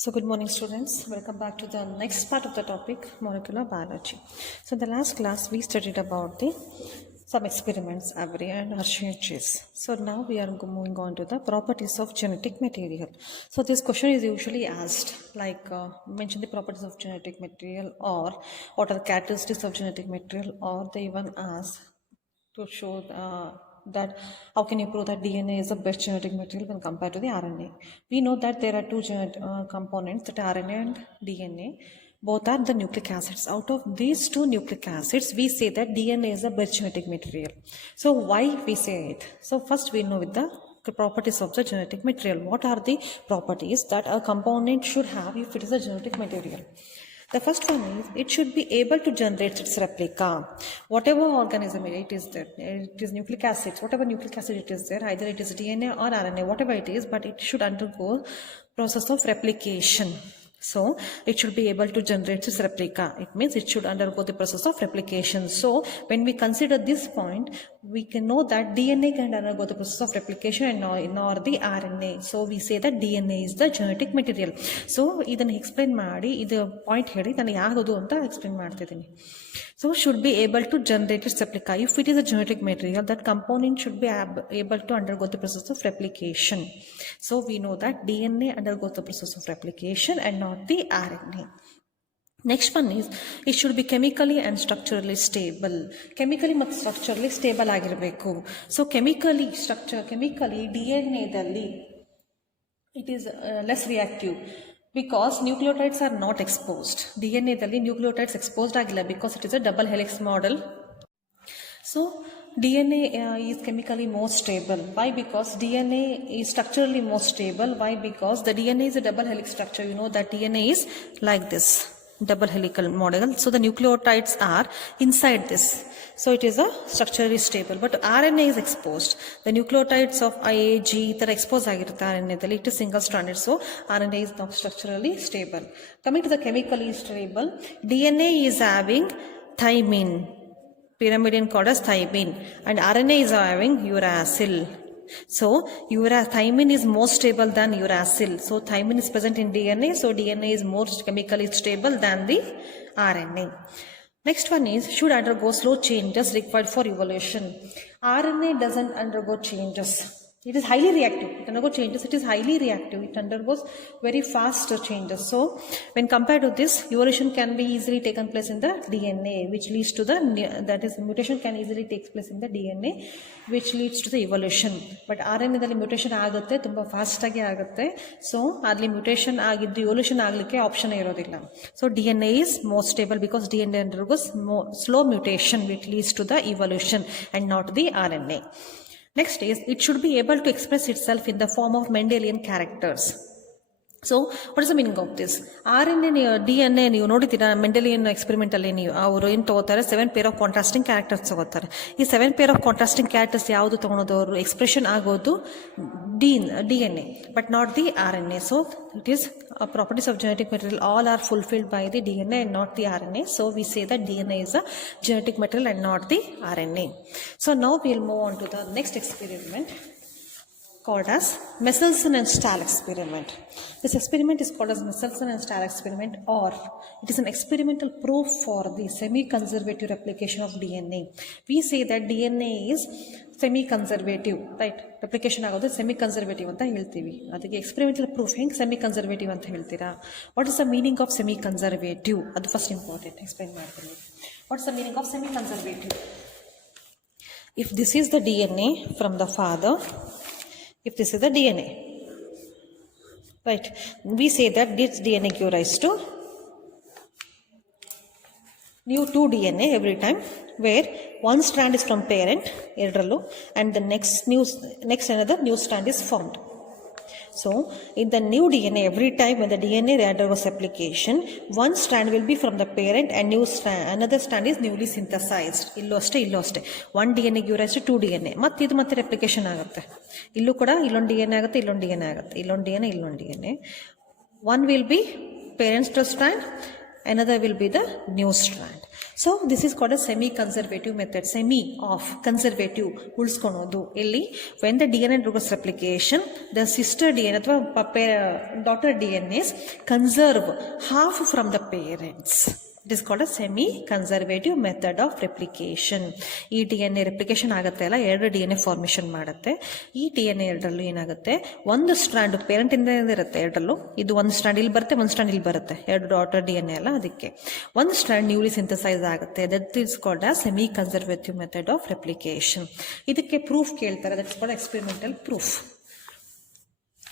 So good morning students, welcome back to the next part of the topic, molecular biology. So in the last class we studied about some experiments, Avery and Hershey. So now we are moving on to the properties of genetic material. So this question is usually asked like mention the properties of genetic material, or what are the characteristics of genetic material, or they even ask to show that how can you prove that DNA is the best genetic material when compared to the RNA. We know that there are two components, that RNA and DNA. Both are the nucleic acids. Out of these two nucleic acids, we say that DNA is the best genetic material. So why we say it? So first we know with the properties of the genetic material. What are the properties that a component should have if it is a genetic material? The first one is it should be able to generate its replica. Whatever organism it is there, it is nucleic acids, whatever nucleic acid it is there, either it is DNA or RNA, whatever it is, but it should undergo process of replication. So it should be able to generate its replica. It means it should undergo the process of replication. So when we consider this point, we can know that DNA can undergo the process of replication and nor the RNA. So we say that DNA is the genetic material. So ಇದನ್ನು explain ಮಾಡಿ ಇದು point ಹೇಳಿ ನಾನು ಯಾವುದು ಅಂತ explain ಮಾಡ್ತಿದ್ದೀನಿ. So should be able to generate its replica. If it is a genetic material, that component should be able to undergo the process of replication. So we know that DNA undergoes the process of replication and not the RNA. Next one is it should be chemically and structurally stable. Chemically ಮತ್ತು structurally stable ಆಗಿರಬೇಕು. So chemically DNA ದಲ್ಲಿ it is less reactive. Because nucleotides are not exposed. DNA ದಲ್ಲಿ nucleotides exposed ಆಗಿಲ್ಲ because it is a double helix model. So DNA is chemically more stable. Why? Because DNA is structurally more stable. Why? Because the DNA is a double helix structure. You know that DNA is like this, double helical model. So the nucleotides are inside this. So it is a structurally stable. But RNA is exposed. The nucleotides of I, A, G that are exposed ಆಗಿರುತ್ತೆ RNA ದಲ್ಲಿ. It is single stranded. So RNA is not structurally stable. Coming to the chemically stable, DNA is having thymine, pyrimidine called as thymine, and RNA is having uracil. So thymine is more stable than uracil. So thymine is present in DNA. So DNA is more chemically stable than the RNA. Next one is should undergo slow changes required for evolution. RNA doesn't undergo changes. It is highly reactive. It undergoes changes. It is highly reactive. It undergoes very fast changes. So when compared to this, evolution can be easily taken place in the DNA, which leads to the, that is mutation can easily take place in the DNA, which leads to the evolution. But RNA ದಲ್ಲಿ mutation ಆಗುತ್ತೆ, ತುಂಬಾ fast ಆಗಿ ಆಗುತ್ತೆ. So ಅಲ್ಲಿ mutation ಆಗಿದ್ದು evolution ಆಗಲಿಕ್ಕೆ option ಇರೋದಿಲ್ಲ. So DNA is more stable because DNA undergoes more slow mutation, which leads to the evolution and not the RNA. Next is it should be able to express itself in the form of Mendelian characters. So what is the meaning of this? RNA DNA ನೀವು ನೋಡಿದ್ದೀರಾ Mendelian experiment ಅಲ್ಲಿ ನೀವು ಅವರು ಏನು ತಗೋತಾರೆ 7 pair of contrasting characters ತಗೋತಾರೆ. ಈ 7 pair of contrasting characters ಯಾವುದು ತಗೊಳೋದವರು ಎಕ್ಸ್ಪ್ರೆಷನ್ ಆಗೋದು DNA but not the RNA. So it is properties of genetic material all are fulfilled by the DNA and not the RNA. So we say that DNA is a genetic material and not the RNA. So now we'll move on to the next experiment called as Messelson and Stahl experiment. This experiment is called as Messelson and Stahl experiment, or it is an experimental proof for the semi-conservative replication of DNA. We say that DNA is semi-conservative, right? Replication ಆಗೋದು semi-conservative ಅಂತ ಹೇಳ್ತೀವಿ. ಅದಕ್ಕೆ experimental proof ಹೆಂಗೆ semi-conservative ಅಂತ ಹೇಳ್ತೀರಾ? What is the meaning of semi-conservative? ಅದು first important. Explain ಮಾಡ್ತೀನಿ. What is the meaning of semi-conservative? If this is the DNA from the father, if this is the DNA, right, we say that this DNA gives rise to new 2 DNA every time, where one strand is from parent errallu and the next another new strand is formed. So in the new DNA, every time when the DNA undergoes replication, one strand will be from the parent and another strand is newly synthesized. Illu aste one DNA gives rise to 2 DNA. ಮತ್ತೆ replication ಆಗುತ್ತೆ. ಇಲ್ಲೂ ಕೂಡ ಇಲ್ಲೊಂದು DNA ಆಗುತ್ತೆ, ಇಲ್ಲೊಂದು DNA ಆಗುತ್ತೆ, ಇಲ್ಲೊಂದು DNA. One will be parent's strand, another will be the new strand. So this is called a semi conservative method. Semi of conservative ಉಳಿಸ್ಕೊಳೋದು ಎಲ್ಲಿ when the DNA undergoes replication the sister DNA ಅಥವಾ daughter DNAs conserve half from the parents. It is called a semi-conservative method of replication. ಈ DNA replication ಆಗುತ್ತೆ ಅಲ್ಲ, 2 DNA formation ಮಾಡುತ್ತೆ. ಈ DNA ಎರಡರಲ್ಲೂ ಏನಾಗುತ್ತೆ, ಒಂದು ಸ್ಟ್ರಾಂಡ್ ಪೇರೆಂಟ್ ಇಂದ ಇರುತ್ತೆ ಎರಡರಲ್ಲೂ, ಇದು ಒಂದು ಸ್ಟ್ರಾಂಡ್ ಇಲ್ಲಿ ಬರುತ್ತೆ, ಒಂದು ಸ್ಟ್ರಾಂಡ್ ಇಲ್ಲಿ ಬರುತ್ತೆ, 2 ಡಾಟರ್ DNA ಅಲ್ಲ, ಅದಕ್ಕೆ ಒಂದು ಸ್ಟ್ರಾಂಡ್ ನ್ಯೂಲಿ ಸಿಂಥಸೈಸ್ ಆಗುತ್ತೆ. That is called a semi conservative method of replication. ಇದಕ್ಕೆ ಪ್ರೂಫ್ ಕೇಳ್ತಾರೆ, that is called experimental proof.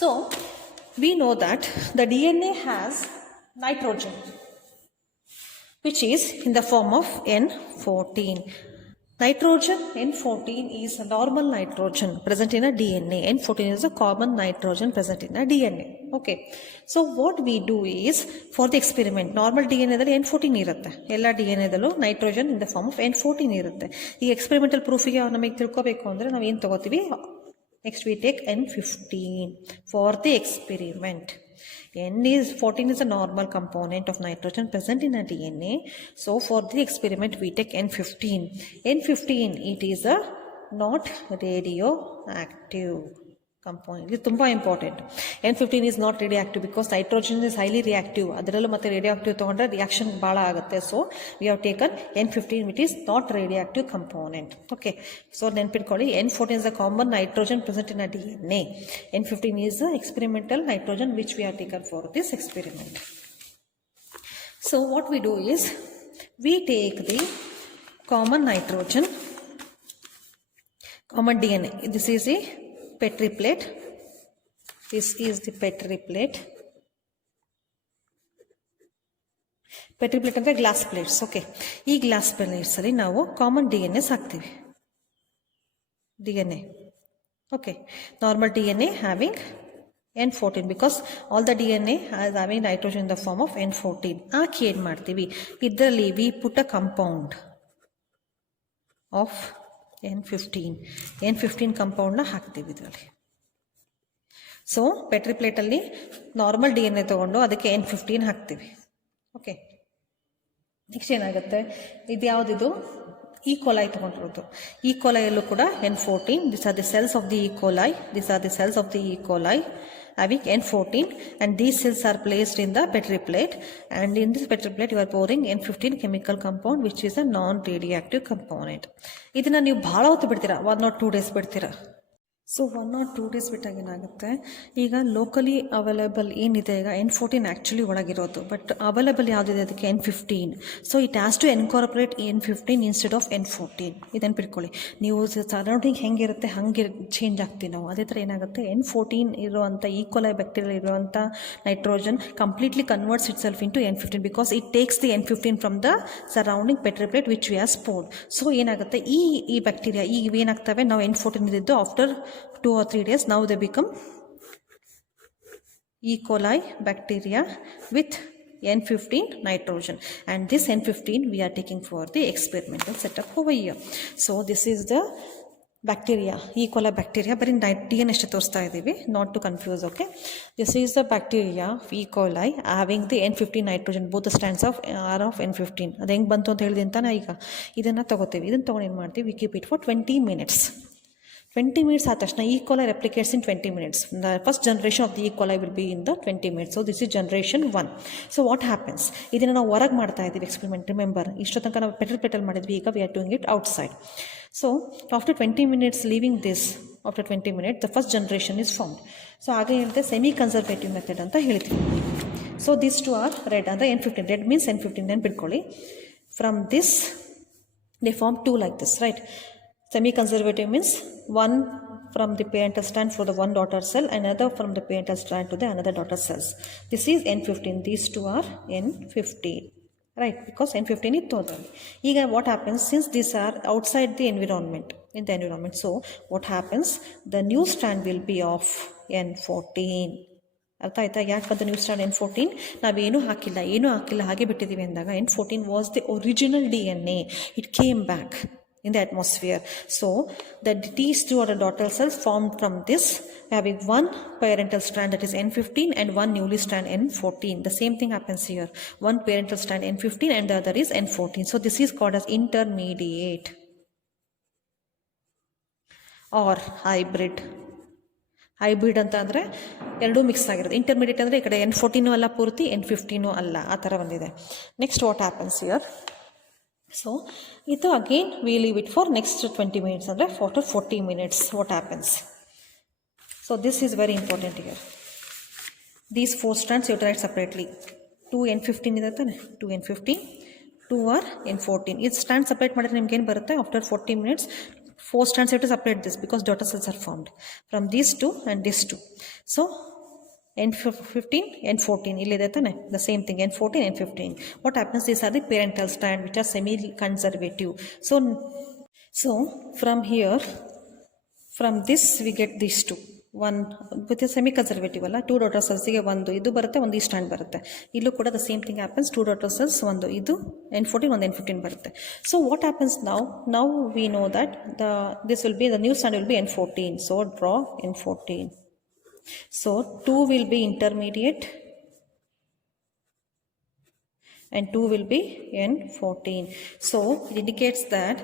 So we know that the DNA has nitrogen which is in the form of N14. Nitrogen N14 is a normal nitrogen present in a DNA. N14 is a common nitrogen present in a DNA. Okay. So what we do is, for the experiment, normal DNA dalli N14 irutte. Ella DNA dallu nitrogen in the form of N14 irutte. ಈ experimental proof ಗೆ ನಮಗೆ ತಿಳ್ಕೋಬೇಕು ಅಂದ್ರೆ ನಾವು ಏನು ತಗೋತೀವಿ, next we take N15 for the experiment. N14 is a normal component of nitrogen present in a DNA. So for the experiment we take N15. N15, it is a not radioactive component. ಇದು ತುಂಬ important. N15 is not radioactive because nitrogen is highly reactive. ಅದರಲ್ಲೂ ಮತ್ತೆ ರೇಡಿಯೋಆಕ್ಟಿವ್ ತೊಗೊಂಡ್ರೆ reaction ಭಾಳ ಆಗುತ್ತೆ. So we have taken N15 which is not radioactive component. Okay. So ನೆನ್ಪಿಟ್ಕೊಳ್ಳಿ, N14 is a common nitrogen present in a DNA. N15 is the experimental nitrogen which we have taken for this experiment. So what we do is, we take the common nitrogen, common DNA. This is a Petri plate. This is the Petri plate. Petri plate ಅಂದ್ರೆ glass plates. Okay, ಈ glass plates ಅಲ್ಲಿ ನಾವು common DNA ಹಾಕ್ತೀವಿ. DNA. Okay, normal DNA having N14 because all the DNA has having nitrogen in the form of N14. ಹಾಕಿ ಏನು ಮಾಡ್ತೀವಿ, ಇದರಲ್ಲಿ we put a compound of N15 ಕಂಪೌಂಡ್ನ ಹಾಕ್ತೀವಿ ಇದರಲ್ಲಿ. So Petri ಪ್ಲೇಟಲ್ಲಿ normal DNA ತೊಗೊಂಡು ಅದಕ್ಕೆ N15 ಹಾಕ್ತೀವಿ. Okay, next ಏನಾಗುತ್ತೆ, ಇದು ಯಾವುದಿದು E. coli ತೊಗೊಂಡಿರೋದು. E. coliಯಲ್ಲೂ ಕೂಡ N14. These are the cells of the E. coli. These are the cells of the E. coli having N14, and these cells are placed in the Petri plate, and in this Petri plate you are pouring N15 chemical compound which is a non-radioactive component. ಇದನ್ನ ನೀವು ಭಾಳ ಹೊತ್ತು ಬಿಡ್ತೀರಾ, 1 or 2 days ಬಿಡ್ತೀರಾ. So 1 or 2 days ಬಿಟ್ಟಾಗ ಏನಾಗುತ್ತೆ, ಈಗ locally available ಏನಿದೆ, ಈಗ N14 ಆ್ಯಕ್ಚುಲಿ ಒಳಗಿರೋದು, ಬಟ್ ಅವೈಲೇಬಲ್ ಯಾವುದಿದೆ ಅದಕ್ಕೆ N15. So it has to incorporate N15 instead of N14. ಇದನ್ನು ಬಿಟ್ಕೊಳ್ಳಿ. ನೀವು ಸರೌಂಡಿಂಗ್ ಹೆಂಗಿರುತ್ತೆ ಹಂಗೆ ಚೇಂಜ್ ಆಗ್ತೀವಿ ನಾವು. ಅದೇ ಥರ ಏನಾಗುತ್ತೆ, N14 ಇರುವಂಥ E. coli ಬ್ಯಾಕ್ಟೀರಿಯಲ್ ಇರುವಂಥ nitrogen completely converts it self into N15 because it takes the N15 from the surrounding Petri plate which we has poured. So ಏನಾಗುತ್ತೆ, ಈ ಬ್ಯಾಕ್ಟೀರಿಯಾ ಈಗ ಏನಾಗ್ತವೆ, ನಾವು N14 ಇದ್ದಿದ್ದು after 2 or 3 days now they become E. coli bacteria with N15 nitrogen, and this N15 we are taking for the experimental setup over here. So this is the bacteria, E. coli bacteria, but in DNA ಅಷ್ಟೇ ತೋರಿಸ್ತಾ ಇದ್ದೀವಿ, not to confuse. Okay, this is the bacteria E. coli having the N15 nitrogen, both the strands of are of N15. ಅದು ಹೆಂಗೆ ಬಂತು ಅಂತ ಹೇಳಿದೆ ಅಂತ ಈಗ ಇದನ್ನು ತಗೋತೀವಿ. ಇದನ್ನು ತೊಗೊಂಡು ಏನು ಮಾಡ್ತೀವಿ, we keep it for 20 minutes. 20 minutes ಆದ ತಕ್ಷಣ E. coli replicates in 20 minutes. The first generation of the E. coli will be in the 20 minutes. So this is generation 1. So what happens? ಇದನ್ನು ನಾವು ಹೊರಗೆ ಮಾಡ್ತಾ ಇದ್ದೀವಿ ಎಕ್ಸ್ಪೆರಿಮೆಂಟ್. ರಿಮೆಂಬರ್, ಇಷ್ಟೋ ತನಕ ನಾವು ಪೆಟ್ರಿ ಮಾಡಿದ್ವಿ, ಈಗ we are doing it outside. So after 20 minutes leaving this, after 20 minutes the first generation is formed. So ಆಗ ಹೇಳಿದೆ ಸೆಮಿ ಕನ್ಸರ್ವೇಟಿವ್ ಮೆಥಡ್ ಅಂತ ಹೇಳ್ತೀವಿ. So this two are red ಅಂದರೆ N15. Red means N15 then ಬಿಟ್ಕೊಳ್ಳಿ. From this they form 2 like this, right? Semi-conservative means one from the parental strand for the one daughter cell, another from the parental strand to the another daughter cells. This is N15. These two are N15, right? Because N15 is total. ಈಗ what happens, since these are outside the environment, in the environment, so what happens, the new strand will be of N14. ಅರ್ಥ ಆಯ್ತಾ? ಯಾಕೆ ಬಂದ new strand N14? ನಾವೇನೂ ಹಾಕಿಲ್ಲ ಹಾಗೆ ಬಿಟ್ಟಿದ್ದೀವಿ ಅಂದಾಗ N14 was the original DNA. It came back in the atmosphere. So these two are the daughter cells formed from this, having one parental strand that is N15 and one newly strand N14. The same thing happens here. One parental strand N15 and the other is N14. So this is called as intermediate or hybrid. Hybrid ಅಂತ ಅಂದರೆ ಎರಡೂ mix ಆಗಿರೋದು. Intermediate ಅಂದರೆ ಈ ಕಡೆ N14 ಅಲ್ಲ ಪೂರ್ತಿ, N15 ಅಲ್ಲ, ಆ ಥರ ಬಂದಿದೆ. Next what happens here? So ಇದು again we leave it for next 20 minutes ಅಂದರೆ 40 minutes. What happens? So this is very important here. These 4 strands you write separately. 2 N15 ಇದೆ ತಾನೆ, 2 N15, 2 are N14. ಇದು stand separate ಮಾಡಿದ್ರೆ ನಿಮ್ಗೆ ಏನು ಬರುತ್ತೆ? After 40 minutes 4 strands have to separate this because daughter cells are formed from these two and these two. So N15, N14, illide thane, the same thing, N14, N15. What happens? These are the parental strand which are semi-conservative. So from here, from this we get these two. One with a semi-conservative ಅಲ್ಲ, 2 daughter cellsಗೆ ಒಂದು ಇದು ಬರುತ್ತೆ, ಒಂದು ಈ stand ಬರುತ್ತೆ. ಇಲ್ಲೂ ಕೂಡ the same thing happens. 2 daughter cells, ಒಂದು ಇದು N14, ಒಂದು N15 ಬರುತ್ತೆ. So what happens now? Now we know that the new strand will be N14. So draw N14. So 2 will be intermediate and 2 will be N14. So it indicates that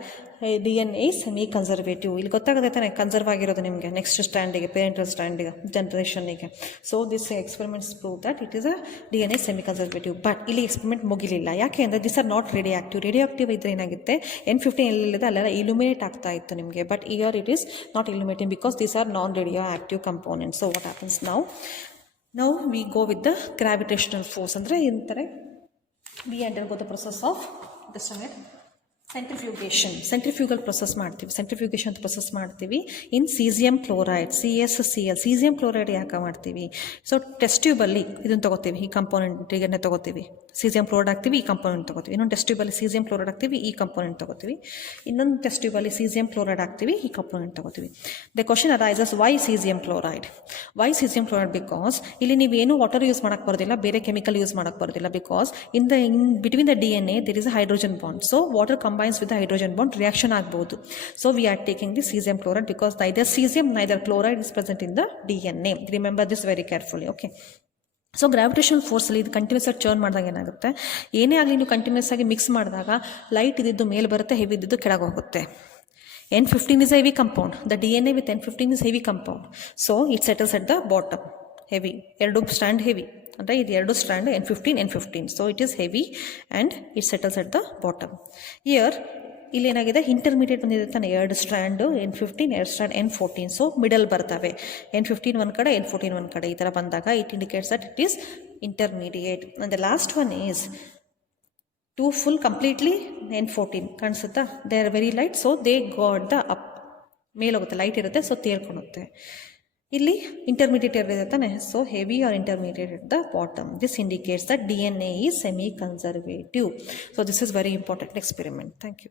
DNA is semi-conservative. ಇಲ್ಲಿ ಗೊತ್ತಾಗುತ್ತೆ ತಾನೆ conserve ಆಗಿರೋದು ನಿಮಗೆ next ಸ್ಟ್ಯಾಂಡಿಗೆ, parental ಸ್ಟ್ಯಾಂಡಿಗೆ, ಜನರೇಷನ್ನಿಗೆ. So this experiments prove that it is a DNA semi-conservative. But ಇಲ್ಲಿ experiment ಮುಗಿಲಿಲ್ಲ. ಯಾಕೆ ಅಂದರೆ this are not radio active. Radio active ಇದ್ರೆ ಏನಾಗುತ್ತೆ, N15 ಎಲ್ಲಿದೆ ಅಲ್ಲೆಲ್ಲ ಇಲ್ಯುಮಿನೇಟ್ ಆಗ್ತಾ ಇತ್ತು ನಿಮಗೆ. But here it is not illuminating because these are non radio active components. So what happens now we go with the gravitational force. ಅಂದರೆ ಇಂತಾರೆ we undergo the process of centrifugal process ಮಾಡ್ತೀವಿ. Centrifugation process ಮಾಡ್ತೀವಿ in caesium chloride, CsCl. Caesium chloride ಯಾಕೆ ಮಾಡ್ತೀವಿ? So test ಟ್ಯೂಬಲ್ಲಿ ಇದನ್ನು ತೊಗೋತೀವಿ, ಈ ಕಂಪೋನೆಂಟಿಗೆ ತೊಗೋತೀವಿ. ಸೀಸಿಯಂ ಕ್ಲೋರೈಡ್ ಹಾಕ್ತೀವಿ, ಈ ಕಂಪೋನೆಂಟ್ ತೊಗೋತೀವಿ. ಇನ್ನೊಂದು ಟೆಸ್ಟ್ ಟ್ಯೂಬಲ್ಲಿ ಸೀಸಿಯಂ ಕ್ಲೋರೈಡ್ ಹಾಕ್ತೀವಿ, ಈ ಕಂಪೋನೆಂಟ್ ತೊಗೋತೀವಿ. ಇನ್ನೊಂದು ಟೆಸ್ಟ್ ಟ್ಯೂಬಲ್ಲಿ ಸೀಸಿಯಂ ಕ್ಲೋರೈಡ್ ಹಾಕ್ತೀವಿ, ಈ ಕಂಪೋನೆಂಟ್ ತೊಗೋತೀವಿ. The question arises why caesium chloride? Why caesium chloride? Because ಇಲ್ಲಿ ನೀವೇನು ವಾಟರ್ ಯೂಸ್ ಮಾಡೋಕ್ಕೆ ಬರೋದಿಲ್ಲ, ಬೇರೆ ಕೆಮಿಕಲ್ ಯೂಸ್ ಮಾಡೋಕ್ಕೆ ಬರೋದಿಲ್ಲ. Because in between the DNA there is a hydrogen bond. So water combines with the hydrogen bond, reaction ಆಗಬಹುದು. So we are taking the cesium chloride because neither cesium neither chloride is present in the DNA. Remember this very carefully. Okay. So gravitational ಫೋರ್ಸಲ್ಲಿ ಇದು continues ಆಗಿ churn ಮಾಡಿದಾಗ ಏನಾಗುತ್ತೆ, ಏನೇ ಆಗಲಿ ನೀವು continuous ಆಗಿ ಮಿಕ್ಸ್ ಮಾಡಿದಾಗ ಲೈಟ್ ಇದ್ದಿದ್ದು ಮೇಲೆ ಬರುತ್ತೆ, ಹೆವಿ ಇದ್ದಿದ್ದು ಕೆಳಗೆ ಹೋಗುತ್ತೆ. N15 is a heavy compound. The DNA with N15 is heavy compound. So it settles at the bottom. Heavy. ಎರಡು ಸ್ಟ್ಯಾಂಡ್ ಹೆವಿ ಅಂದರೆ ಇದು ಎರಡು stand N15. So it is heavy and it settles at the bottom. Year ಇಲ್ಲಿ ಏನಾಗಿದೆ, intermediate ಬಂದಿದೆ ತಾನೆ, ಎರಡು stand N15, ಎರಡು ಸ್ಟ್ಯಾಂಡ್ N14. ಸೊ ಮಿಡಲ್ ಬರ್ತವೆ, N15 ಒಂದು ಕಡೆ, N14 ಒಂದು ಕಡೆ. ಈ ಥರ ಬಂದಾಗ it indicates that it is intermediate. And the last one is 2 full completely N14. ಕಾಣಿಸುತ್ತಾ? They are very light, so they got the up, ಮೇಲೋಗುತ್ತೆ, ಲೈಟ್ ಇರುತ್ತೆ, ಸೊ ತೇಳ್ಕೊಳುತ್ತೆ. ಇಲ್ಲಿ ಇಂಟರ್ಮೀಡಿಯೇಟ್ ಇರುತ್ತೆ ತಾನೆ, so heavy are intermediate at the bottom. This indicates that DNA is semi-conservative. So this is very important experiment. Thank you.